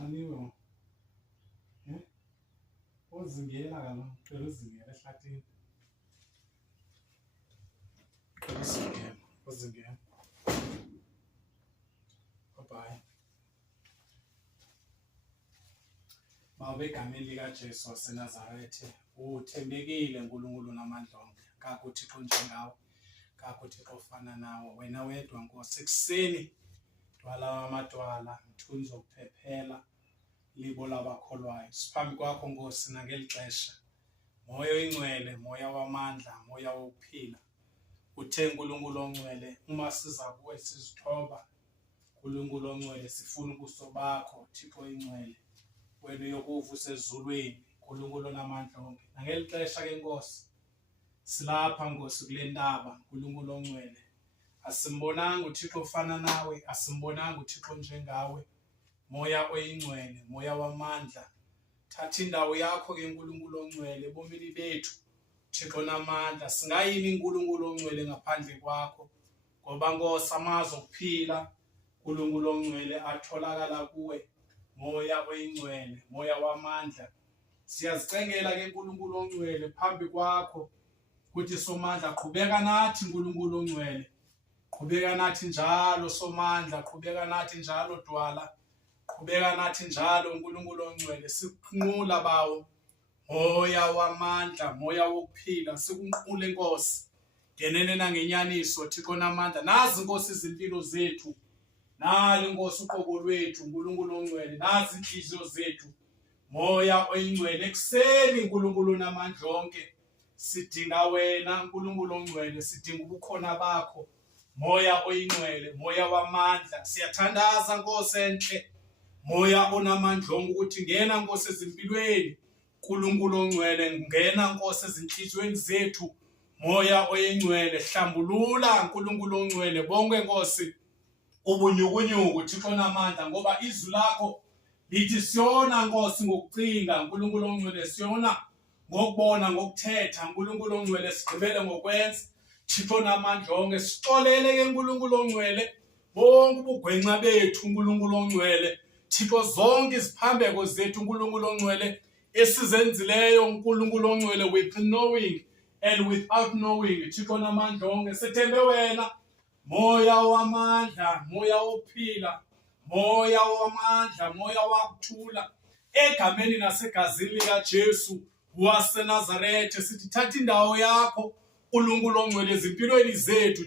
Xaniwe uzingela kaloku phela uzingela ehlathini. Uzingela. Bye. Baba egameni likaJesu waseNazarethe, uthembekile uNkulunkulu namandla onke. Kakho uThixo njengawe, kakho uThixo ofana nawe. Wena wedwa Nkosi, ekuseni dwala wamadwala, mthunzi wokuphephela, libo labakholwayo. Siphambi kwakho Nkosi nangeli xesha. Moya oyingcwele, moya wamandla, moya wokuphila. Uthe uNkulunkulu ongcwele, uma siza kuwe sizithoba. uNkulunkulu ongcwele, sifuna ubuso bakho, Thixo oyingcwele. Wena uyokuva usezulwini, uNkulunkulu onamandla onke. Nangeli xesha ke Nkosi, silapha Nkosi kule ndaba, uNkulunkulu ongcwele. Asimbonanga uThixo ofana nawe, asimbonanga uThixo njengawe. Moya oyingcwele, moya wamandla. Thatha indawo yakho ke uNkulunkulu ongcwele ebomini bethu. Thixo namandla, singayini uNkulunkulu ongcwele ngaphandle kwakho. Ngoba Nkosi amazwi okuphila, uNkulunkulu ongcwele atholakala kuwe. Moya oyingcwele, moya wamandla. Siyazicengela ke uNkulunkulu ongcwele phambi kwakho ukuthi somandla qhubeka nathi uNkulunkulu ongcwele. Qhubeka nathi njalo somandla, qhubeka nathi njalo dwala. Qhubeka nathi njalo uNkulunkulu ongcwele, sikunqula bawo. Moya wamandla, moya wokuphila, sikunqule Nkosi. Ngenene nangenyaniso Thixo namandla. Nazi Nkosi izimpilo zethu. Nali Nkosi uqobo lwethu uNkulunkulu ongcwele, nazi inhliziyo zethu. Moya oyingcwele, ekuseni uNkulunkulu namandla onke. Sidinga wena uNkulunkulu ongcwele, sidinga ubukhona bakho. Moya oyingcwele, moya wamandla. Siyathandaza Nkosi enhle. Moya onamandla onke ukuthi ngena Nkosi ezimpilweni. uNkulunkulu ongcwele, ngena Nkosi ezinhliziyweni zethu. Moya oyingcwele, hlambulula uNkulunkulu ongcwele bonke Nkosi. Ubunyukunyuku Thixo namandla, ngoba izwi lakho lithi siyona Nkosi ngokucinga uNkulunkulu ongcwele, siyona ngokubona ngokuthetha uNkulunkulu ongcwele, sigqibele ngokwenza. Thixo namandla onke, sixolele ke uNkulunkulu ongcwele bonke ubugwenxa bethu uNkulunkulu ongcwele. Thixo zonke iziphambeko zethu uNkulunkulu ongcwele esizenzileyo uNkulunkulu ongcwele, with knowing and without knowing. Thixo namandla onke, sithembe wena. Moya wamandla, moya wokuphila, moya wamandla, moya wokuthula. Egameni nasegazini likaJesu waseNazarethe, sithi thatha indawo yakho uNkulunkulu ongcwele ezimpilweni zethu.